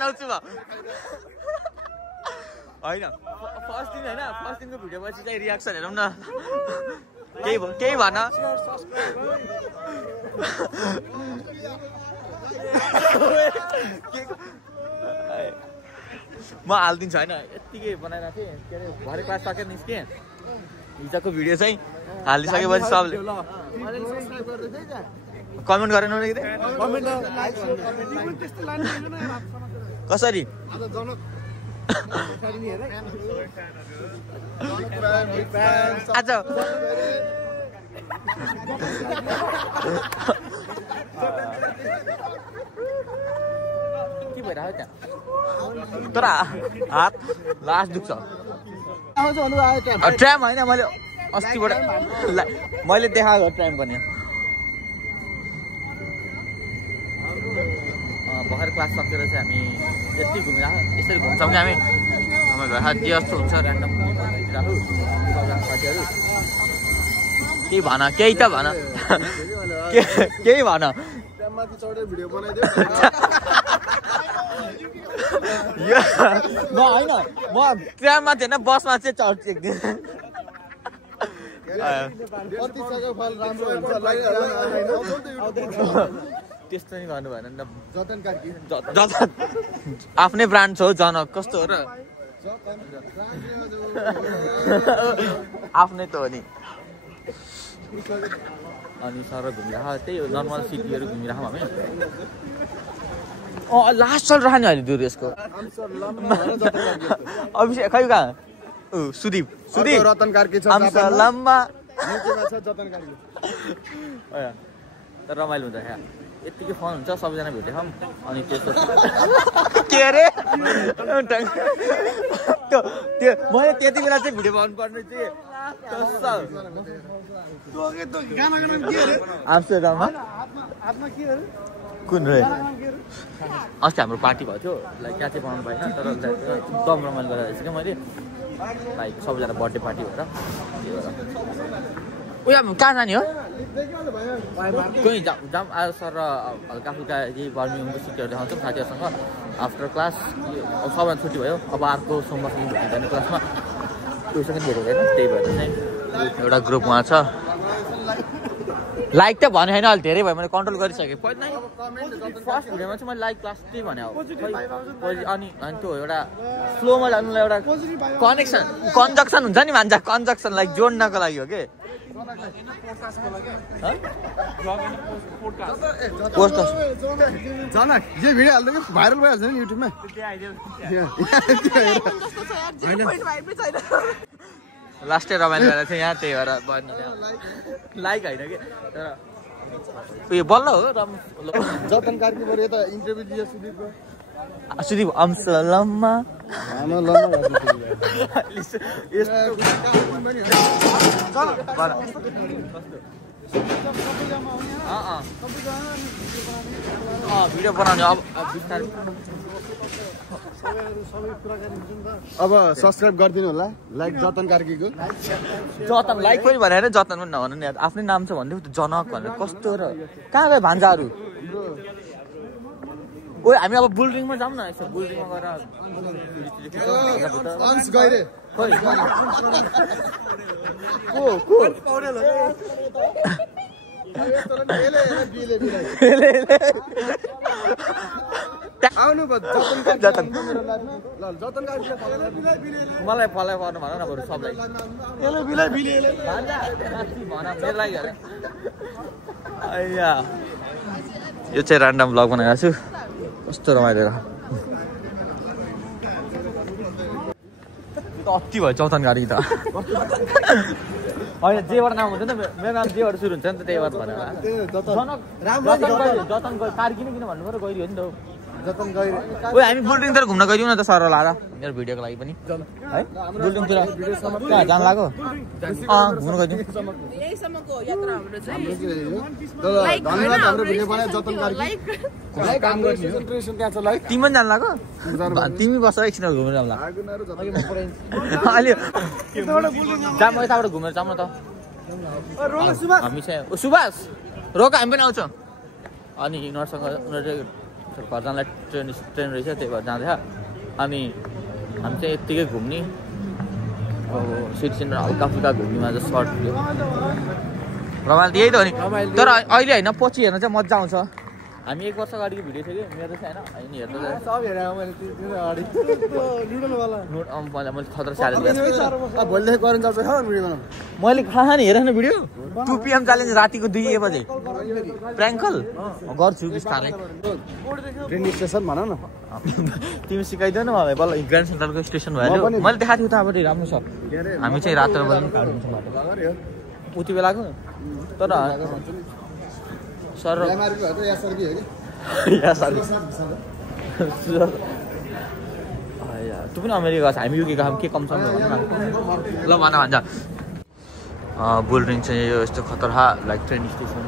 बनाउँछु म हैन फर्स्ट दिन हैन फर्स्ट दिनको भिडियो पछि चाहिँ रियाक्सन हेरौँ न केही भन म हालिदिन्छु हैन यतिकै बनाइरहेको थिएँ के अरे भरे क्लास सकेर निस्केँ हिजोको भिडियो चाहिँ हालिदिसकेपछि सबले कमेन्ट गरेन भने कसरी आज के भइरहेको त्यहाँ तर हात लास्ट दुख्छ ट्राम होइन मैले अस्तिबाट मैले देखाएको ट्राम पनि भर्खर क्लास सकेर चाहिँ हामी यति घुमिरहेको यसरी घुम्छौँ कि हामी जे जस्तो हुन्छ ऱ्यान्डम साथीहरू केही भन केही त भन केही भन म होइन म ट्राममा थिएन बसमा चाहिँ चढ्छु एकदिन त्यस्तो नि गर्नु भएन नि आफ्नै ब्रान्ड छ हौ जनक कस्तो हो र आफ्नै त हो नि अनि सर घुमिरहेको त्यही हो नर्मल सिटीहरू घुमिरहेको हामी लास्ट चलिरहेको नि अहिले दूर यसको अभिषेक खै कहाँ सुदीप रतन कार्की छ लाम्बा तर रमाइलो हुन्छ यहाँ यतिकै फन हुन्छ सबैजना भेटेछौँ अनि त्यस्तो के अरे त्यो मैले त्यति बेला चाहिँ भिडियो बनाउनु पर्ने चाहिँ कुन रे अस्ति हाम्रो पार्टी भएको थियो लाइक त्यहाँ चाहिँ बनाउनु पाएन तर एकदम रमाइलो गरेर रहेछ क्या मैले लाइक सबैजना बर्थडे पार्टी भएर उयो कहाँ जाने हो कोही जाम आज सर र हल्का फुल्का यही बर्मिङको सिटीहरू देखाउँछौँ साथीहरूसँग आफ्टर क्लास सबैजना छुट्टी भयो अब अर्को सोमबारसम्म भेटिँदैन क्लासमा त्योसँग भेटेको होइन त्यही भएर चाहिँ एउटा ग्रुप उहाँ छ लाइक त भने होइन अहिले धेरै भयो मैले कन्ट्रोल गरिसकेँ पहिला फर्स्ट भिडियोमा चाहिँ मैले लाइक क्लास त्यही भने हो अनि त्यो एउटा फ्लोमा जानुलाई एउटा कन्जक्सन हुन्छ नि मान्छ कन्जक्सन लाइक जोड्नको लागि हो कि जनक यो भिडियो हाल्दा कि भाइरल भइहाल्छ नि युट्युबमा लास्टै रमाइलो गरेर चाहिँ यहाँ त्यही भएर लाइक होइन कि तर उयो बल्ल हो जतन कार्की पऱ्यो त इन्टरभ्यू दियो सुदीप अम्सलम्मा भिडियो बनाउने अब सब्सक्राइब गरिदिनु होला लाइक जतन कार्कीको जतन लाइक पनि भनेर जतन पनि नभन्नु नि आफ्नै नाम छ भन्दै जनक भनेर कस्तो र कहाँ गयो भान्जाहरू ओ हामी अब बुलरिङमा जाऊँ न यसो बुलरिङमा गएर आउनु मलाई फलो गर्नु भन न बरु सबलाई यो चाहिँ ऱ्यान्डम ब्लग बनाएको छु कस्तो रमाइलो अति भयो चौथन गाडी त होइन जेबाट नाम हुन्छ नि त मेरो नाम जेबाट सुरु हुन्छ नि त त्यही भएर भनेर जतन कार्की किन भन्नु पऱ्यो गइरह्यो नि त जतन गइरह्यो ओ हामी बुलरिङतिर घुम्न गइदिउँ न त सर लाएर मेरो भिडियोको लागि पनि है बुलरिङतिर कहाँ जान लाग्यो घुम्न गइदिउँ धन्यवाद हाम्रो भिडियो बनाए जतन कार्की काम गर्ने त्यहाँ छ लाइक तिमी पनि जान लाग्यो तिमी बस एकछिन घुमेर आउँला अहिले जाम यताबाट घुमेर जाऊँ न त हामी चाहिँ सुभाष रोक हामी पनि आउँछौँ अनि यिनीहरूसँग उनीहरू घर जानलाई ट्रेन रहेछ त्यही भएर जाँदैछ अनि हामी चाहिँ यत्तिकै घुम्ने अब सिटी सेन्टर हल्का फुल्का घुम्नेमा चाहिँ सर्ट भिडियो रमाइलो यही त हो नि तर अहिले होइन पछि हेर्न चाहिँ मजा आउँछ हामी 1 वर्ष अगाडिको भिडियो थियो कि मेरो चाहिँ होइन हेर्दा सब हेरेँ मैले मैले खतरा च्यालेन्ज गरेँ भोलिदेखि गर्न जान्छ भिडियो बनाउनु मैले खाना नि हेरेन भिडियो 2 PM च्यालेन्ज रातिको 2 बजे प्र्याङ्कल गर्छु बिस्तारै ट्रेन स्टेसन भन न तिमी सिकाइदेऊ न मलाई बल्ल ग्रान्ड सेन्ट्रलको स्टेसन भयो मैले देखाएको थिएँ उताबाट राम्रो छ हामी चाहिँ रातो बजे काट्नु उति बेलाको तर सर तँ पनि अमेरिका गएको छ हामी युके गएको के कम छ ल भन्छ बुल रिङ चाहिँ यो यस्तो खतरा like train station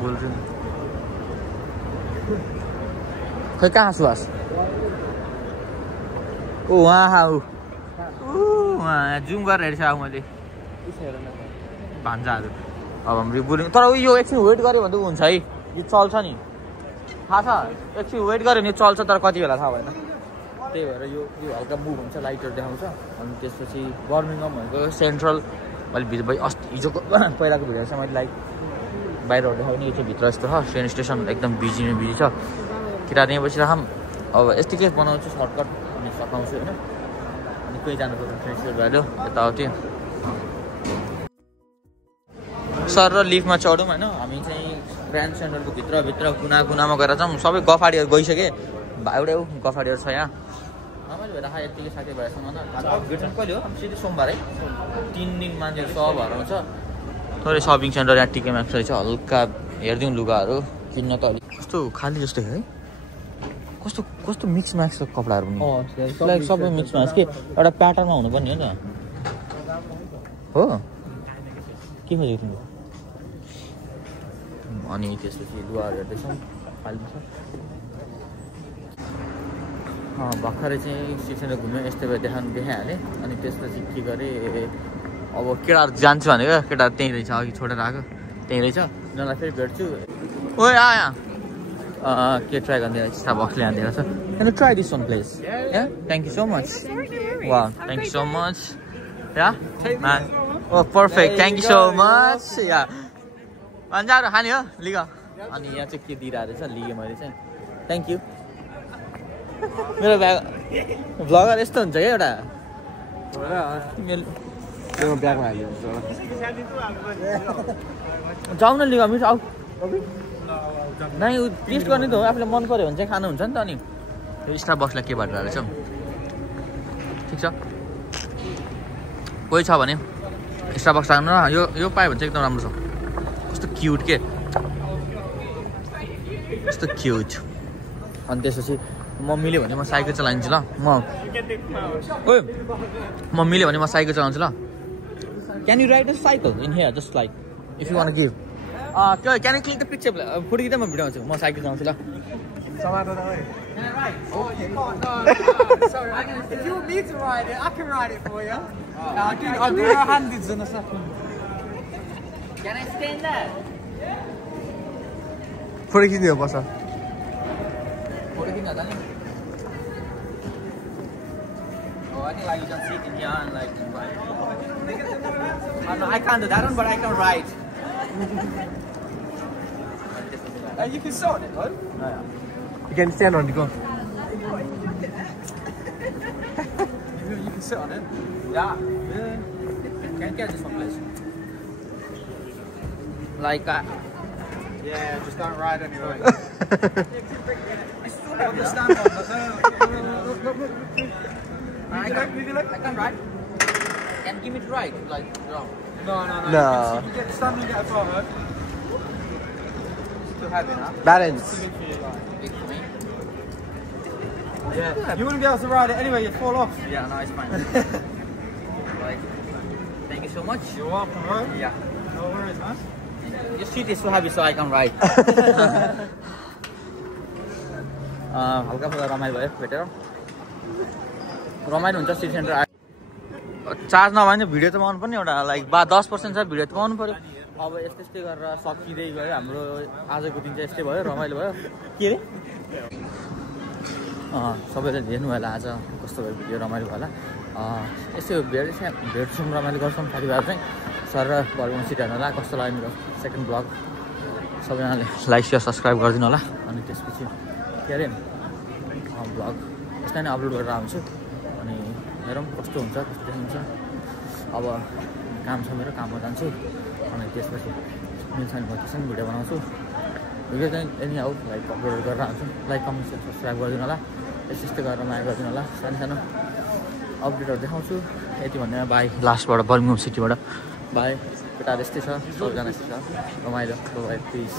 bull ring खै कहाँ सुवास ओ वहाँ जुम गरेर हेर्छु अब मैले भान्जाहरू अब हाम्रो बुलिङ तर यो एकछिन वेट गऱ्यो भने त हुन्छ है यो चल्छ नि थाहा छ एकछिन वेट गऱ्यो भने चल्छ तर कति बेला थाहा भएन त्यही भएर यो हल्का मुभ हुन्छ लाइटहरू देखाउँछ अनि त्यसपछि बर्मिङहम भनेको सेन्ट्रल मैले हिजोको पहिलाको भिडियो चाहिँ मैले लाइक बाहिरहरू देखाउने यो चाहिँ भित्र यस्तो छ ट्रेन स्टेसन एकदम बिजी छ किरा त्यहीँ बसिराखौँ अब यतिकै बनाउँछु सर्टकट अनि सघाउँछु होइन अनि कोही जानु पर्छ ट्रेन स्टेसन भइहाल्यो यताउति सर र लिफ्टमा चढौँ होइन हामी चाहिँ ग्रान्ड सेन्टरको भित्र कुनामा गएर जाउँ सबै गफाडीहरू गइसके एउटै गफाडीहरू छ यहाँ रमाइलो भएर यत्तिकै साथी भएसँग भेट्नु कहिले हो सिधै सोमबार है 3 दिन मान्छेहरू सब भएर आउँछ थोरै सपिङ सेन्टर यहाँ टिके म्याक्स रहेछ हल्का हेरिदिउँ लुगाहरू किन्न त अलिक कस्तो खाली जस्तो है कस्तो मिक्स म्याक्सको कपडाहरू पनि लाइक सबै मिक्स म्याक्स के एउटा प्याटर्नमा हुनुपर्ने हो नि हो के खोजेको तिम्रो अनि त्यसपछि लुगाहरू हेर्दैछौँ फाल्नु छ भर्खरै चाहिँ स्टेसनमा घुम्यो यस्तै भए देखाइहालेँ अनि त्यसपछि के गरेँ अब केटाहरू जान्छु भनेको केटाहरू त्यहीँ रहेछ अघि छोडेर आएको त्यहीँ रहेछ उनीहरूलाई फेरि भेट्छु ओ आया के ट्राई गरिदिएर स्टारबक्स ल्याइदिएर छ and try this one place या थ्याङ्क यू सो मच वा थ्याङ्क यू सो मच या oh perfect thank you so much या अन्जाहरू खाने हो लिग अनि यहाँ चाहिँ के दिइरहेको रहेछ लिएँ मैले चाहिँ थ्याङ्क यू मेरो भ्लगर यस्तो हुन्छ क्या एउटा जाउँ न लिग मिठो आऊ नै टेस्ट गर्ने त हो आफूलाई मन पऱ्यो भने चाहिँ खानुहुन्छ नि त अनि यो स्टारबक्सलाई के भएर रहेछ ठिक छ कोही छ भने स्टारबक्स राख्नु न यो पायो भने चाहिँ एकदम राम्रो छ कस्तो क्युट के कस्तो क्युट अनि त्यसपछि म मिल्यो भने म साइकल चलाइन्छु ल म मिल्यो भने म साइकल चलाउँछु ल can you ride a cycle in here just like if you one give can you click the picture photo खिच्दा म भिडियो आउँछु म साइकल चलाउँछु ल If you want me to ride it, I can ride it for you. I'll do your handeds in a second. Can I stand there? Photo खिच्दियो बस photo खिच्न जाने Oh, I think like you can sit in here and like ride. No, I can't do that one, but I can ride. You can sit on it, though. Oh, yeah. You can stand on it, go. You can sit on it. Yeah. Can you get this one, please? Like Yeah, just don't ride anyway. You still have the stand on I can ride. Can give it right, like wrong. No. No. You get stand and get a photo. Too heavy, huh? Balance. Big for me. Yeah. You wouldn't be able to ride it anyway. You'd fall off. Yeah, no, it's fine. Like, thank you so much. You're welcome, bro. Yeah. No worries, man. Your seat is so heavy, so I can ride. हल्का फुल्का रमाइलो भयो भेटेर रमाइलो हुन्छ city centre charge नभए भने video त पाउनु पर्ने एउटा लाइक 10% छ भिडियो त पाउनु पऱ्यो अब यस्तै गरेर सकिँदै गयो हाम्रो आजको दिन चाहिँ यस्तै भयो रमाइलो भयो के अरे सबैले हेर्नु होला आज कस्तो भयो भिडियो रमाइलो होला यस्तो भेट्छौँ रमाइलो गर्छौँ साथीभाइहरू चाहिँ सर र बलगाउँ सिट हेर्नु होला कस्तो लाग्यो मेरो सेकेन्ड ब्लग सबैजनाले लाइक सेयर सब्सक्राइब गरिदिनु होला अनि त्यसपछि के अरे ब्लग यसलाई नै अपलोड गरेर आउँछु अनि हेरौँ कस्तो हुन्छ कस्तो हुन्छ अब काम छ मेरो काममा जान्छु अनि त्यसपछि मिल्छ भने म त्यसै भिडियो बनाउँछु भिडियो चाहिँ एनी हाउ लाइक अपलोड गरेर आउँछु लाइक कमेन्ट सेयर सब्सक्राइब गरिदिनु होला यस्तै गरेर माया गरिदिनु होला सानो सानो अपडेटहरू देखाउँछु यति भन्ने बाई लास्टबाट बर्मिङहाम सिटीबाट बाई केटाहरू यस्तै छ सबैजना यस्तै छ रमाइलो बाई प्लिज